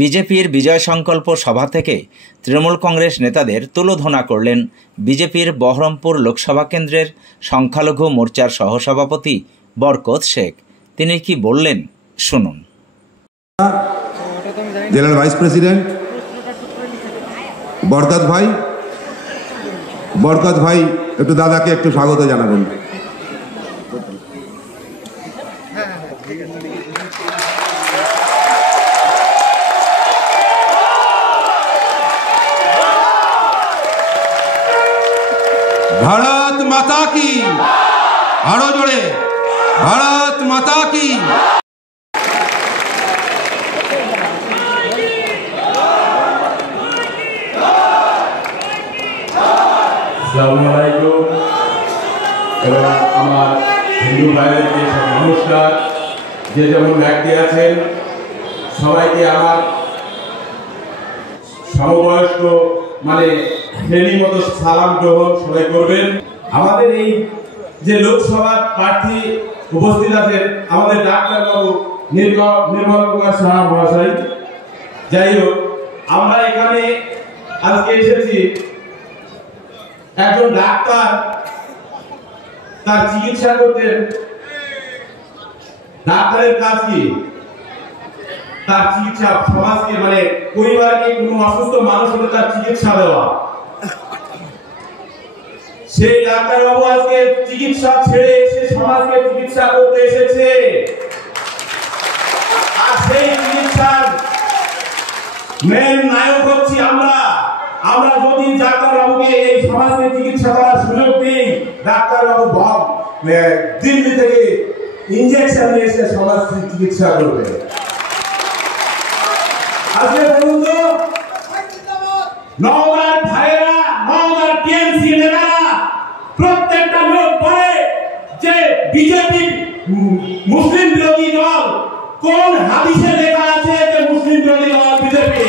বিজেপির বিজয় সংকল্প সভা থেকে তৃণমূল কংগ্রেস নেতাদের তুলোধনা করলেন বিজেপির বহরমপুর লোকসভা কেন্দ্রের সংখ্যালঘু মোর্চার সহসভাপতি বরকত শেখ। তিনি কি বললেন শুনুন। জেলার ভাইস প্রেসিডেন্ট বরকত ভাই একটু দাদাকে একটু স্বাগত জানাবেন। ভারত মাতা কি, আরো জোরে, ভারত মাতা কি। এবং আমার হিন্দু ভাইদেরকে নমস্কার। যে যেমন ব্যক্তি আছেন সবাইকে আমার সমবয়স্ক মানে শ্রেণীর মতো সালাম গ্রহণ সবাই করবেন। আমাদের এই যে লোকসভার প্রার্থী উপস্থিত আছেন আমাদের ডাক্তারবাবু নির্মল কুমার সাহা মহাশয়। যাই হোক, আমরা এখানে আজকে এসেছি, একজন ডাক্তার তার চিকিৎসা করতেন। ডাক্তারের কাজ কি? তার চিকিৎসা সমাজকে মানে পরিবারকে কোনো অসুস্থ মানুষ হলে তার চিকিৎসা দেওয়া। সেই ডাক্তারবাবু আজকে চিকিৎসা ছেড়ে এসে সমাজকে চিকিৎসা করতে এসেছে। আর সেই চিকিৎসার মেন নায়ক হচ্ছি আমরা। যদি ডাক্তারবাবুকে এই সমাজকে চিকিৎসা করার সুযোগ দিই, ডাক্তারবাবু দিল্লি থেকে ইনজেকশন নিয়ে এসে সমাজ চিকিৎসা করবে। আজকে বলুন তো, নওগাঁর ভাইয়েরা, নওগাঁর টিএমসি নেতারা প্রত্যেকটা লোক বলে যে বিজেপি মুসলিম বিরোধী দল। কোন হাদিসে লেখা আছে যে মুসলিম বিরোধী দল বিজেপি?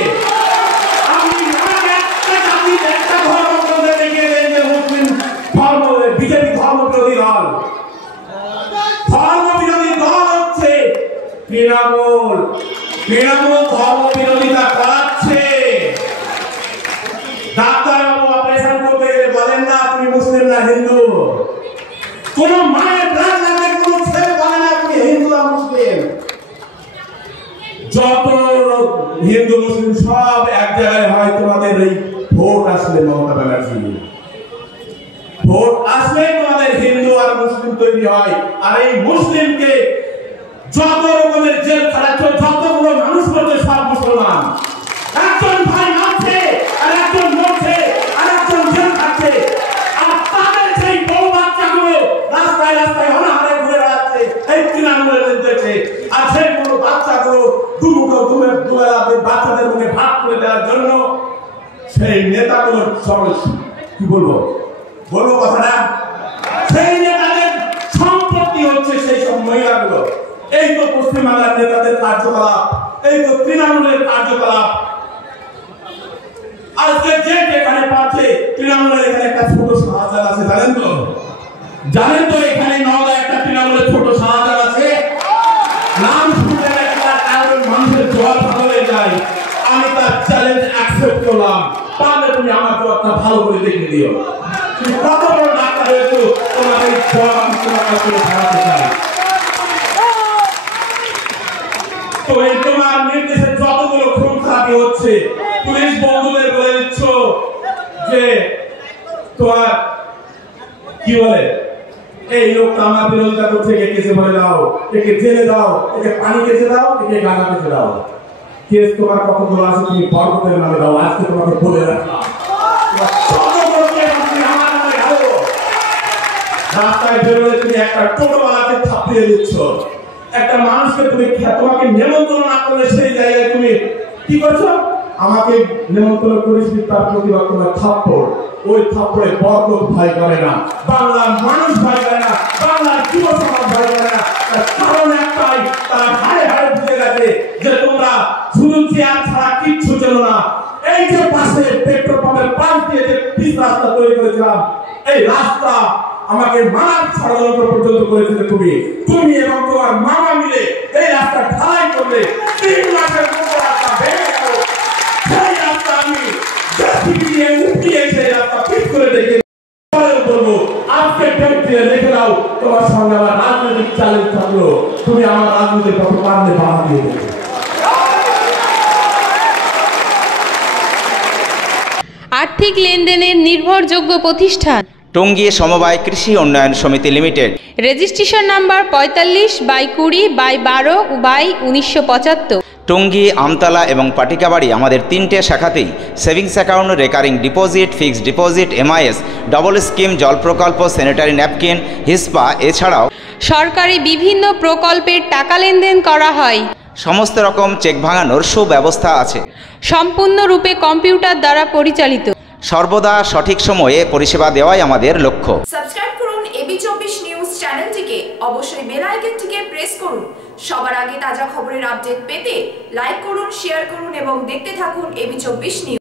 বিজেপি ধর্ম বিরোধী দল। ধর্ম বিরোধী দল হচ্ছে তৃণমূল। তৃণমূল ধর্ম বিরোধিতা করাচ্ছে। ডাক্তারবাবু অপারেশন করতে গেলে বলেন না তুমি মুসলিম না হিন্দু। কোন মায়ের প্রাণ লাগে কোন ছেলে বলে না তুমি হিন্দু না মুসলিম। যত হিন্দু মুসলিম সব এক জায়গায় হয়। তোমাদের এই ভোট আসলে মমতা ব্যানার্জি, ভোট আসলে তোমাদের হিন্দু আর মুসলিম তৈরি হয়। আর এই মুসলিমকে যত রকমের জেল খাটাচ্ছে, যতগুলো মানুষ করছে সব মুসলমান। একজন ভাই মারছে আর একজন মরছে আর একজন জেল খাচ্ছে। আর তাদের সেই বউ বাচ্চাগুলো রাস্তায় রাস্তায় অনাহারে ঘুরে বেড়াচ্ছে এই তৃণমূলের নির্দেশে। আর সেই বড় বাচ্চাগুলো দুবেলা বাচ্চাদের মুখে ভাত করে দেওয়ার জন্য সেই নেতাগুলোর কি বলবো কথাটা, সেই নেতাদের সম্পত্তি হচ্ছে সেই সব মহিলাগুলো। এই তো পশ্চিমবাংলার নেতাদের কার্যকলাপ, এই তো তৃণমূলের কার্যকলাপ। আজকে যে যেখানে পাচ্ছে, তৃণমূলের এখানে একটা ছোট শাহজাল আছে, জানেন তো এখানে নওগাঁ একটা তৃণমূলের ছোট শাহজাল আছে। নাম শুনলে মানুষের জল ভালো হয়ে যায়। আমি তার চ্যালেঞ্জ অ্যাকসেপ্ট করলাম। তাহলে তুমি আমার জবাবটা ভালো করে দেখে দিও। কত বড় ডাক্তার হয়েছো, তোমাকে জবাব আমি তোমার কাছে ছাড়াতে চাই। তো এই তোমার নির্দেশে যতগুলো খুন খারাপি হচ্ছে, পুলিশ বন্ধুদের বলে দিচ্ছ যে তোমার কি বলে এই লোকটা আমার বিরোধিতা করছে, একে কেসে বলে দাও, একে জেলে দাও, একে পানি কেসে দাও, একে গাঁজা কেসে দাও। কেস তোমার কতগুলো আছে তুমি বরকতের নামে দাও। আজকে তোমাকে বলে রাখলাম, রাস্তায় বেরোলে তুমি একটা টোটোওয়ালাকে থাপিয়ে দিচ্ছ। একটা মানুষকে তুমি তোমাকে নিমন্ত্রণ না করলে সেই জায়গায় তুমি কি করছো? আমাকে নিমন্ত্রণ করিস, তার প্রতিবাদ তোমার থাপ্পড়। ওই থাপ্পড়ে বরকত ভাই করে না, বাংলার মানুষ ভাই করে না, বাংলার যুব সমাজ ভাই করে না। কারণ একটাই, তারা হাড়ে হাড়ে বুঝে গেছে যে তোমরা শুধু চেয়ার ছাড়া কিচ্ছু চেনো না। এই যে পাশে পেট্রোল পাম্পের পাশ দিয়ে যে পিচ রাস্তা তৈরি করেছিলাম, এই রাস্তা আমাকে মারার ষড়যন্ত্র পর্যন্ত করেছিলে তুমি এবং তোমার মামা মিলে এই রাস্তা ঢালাই করলে 3 মাসের মধ্যে রাস্তা ভেঙে গেল, সেই রাস্তা আমি জেসিবি দিয়ে উঠিয়ে সেই রাস্তা ঠিক করে দেখে বলবো আজকে ডেট দিয়ে লিখে দাও, তোমার সঙ্গে আমার রাজনৈতিক চ্যালেঞ্জ থাকলো, তুমি আমার রাজনৈতিক পথে পারলে বাধা দিয়ে দেবে। আর্থিক লেনদেনের নির্ভরযোগ্য প্রতিষ্ঠান টঙ্গী সমবায় কৃষি উন্নয়ন সমিতি limited, registration number 45/20/12/1975। Tongi, Amtala এবং পাটিকাবাড়ি আমাদের 3টে শাখাতেই savings account, recurring deposit, fixed deposit, MIS, double scheme, জল প্রকল্প, স্যানিটারি ন্যাপকিন, হিসপা এছাড়াও সরকারি বিভিন্ন প্রকল্পের টাকা লেনদেন করা হয়। সমস্ত রকম চেক ভাঙানোর সুব্যবস্থা আছে। সম্পূর্ণরূপে কম্পিউটার দ্বারা পরিচালিত। সর্বদা সঠিক সময়ে পরিষেবা দেওয়াই আমাদের লক্ষ্য। সাবস্ক্রাইব করুন এবি24 নিউজ চ্যানেলটিকে, অবশ্যই বেল আইকনটিকে প্রেস করুন। সবার আগে তাজা খবরের আপডেট পেতে লাইক করুন, শেয়ার করুন এবং দেখতে থাকুন এবি24 নিউজ।